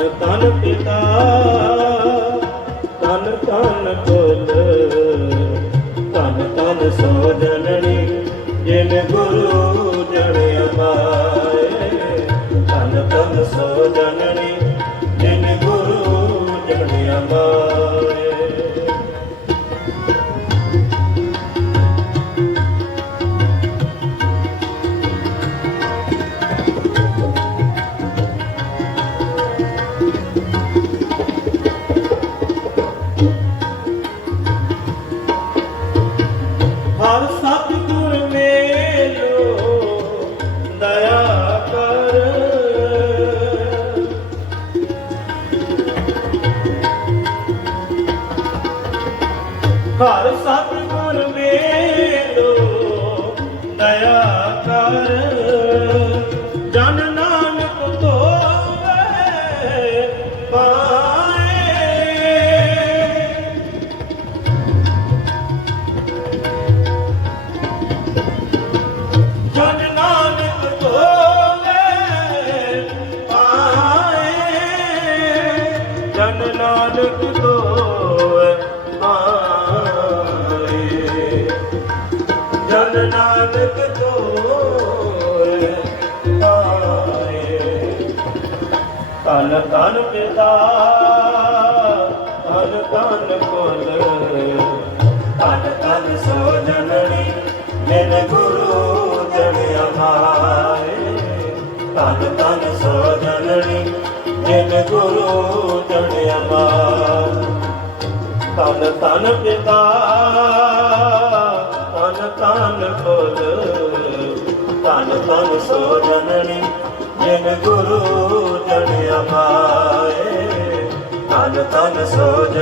ਤਨ ਤਨ ਪਿਤਾ ਤਨ ਤਨ ਕੋਲ ਤਨ ਤਨ ਸੋ ਜਨਨੀ ਜਿਨ ਗੁਰੂ ਹਰ ਸਤਿਗੁਰ ਮੇਲੋ, ਦਇਆ ਕਰ। ਜਨ ਨਾਨਕ ਧੋਵੇ ਪਾਏ। ਜਨ ਨਾਨਕ ਧੋਲੇ ਪਾਏ। ਜਨ ਨਾਨਕ ਧੋਏ ਜਨ ਨਾਨਕ ਧੋਏ ਪਾਏ ਤਨ ਤਨ ਪਿਤਾ ਤਨ ਧਨ ਕੋਲ ਤਨ ਤਨ ਸੋ ਜਨਨੀ ਮੈਨ ਗੁਰੂ ਜਨ ਅਮਾਏ ਤਨ ਧਨ ਸੋ ਜਨਨੀ ਮੈਨ ਗੁਰੂ ਜਨ ਅਮਾਏ ਤਨ ਤਨ ਪਿਤਾ ਤਨ ਤਨ ਸੋ ਜਨਨੀ ਜਿਨ ਗੁਰੂ ਜਨ ਅਮਾਏ ਤਨ ਤਨ ਸੋ ਜਨ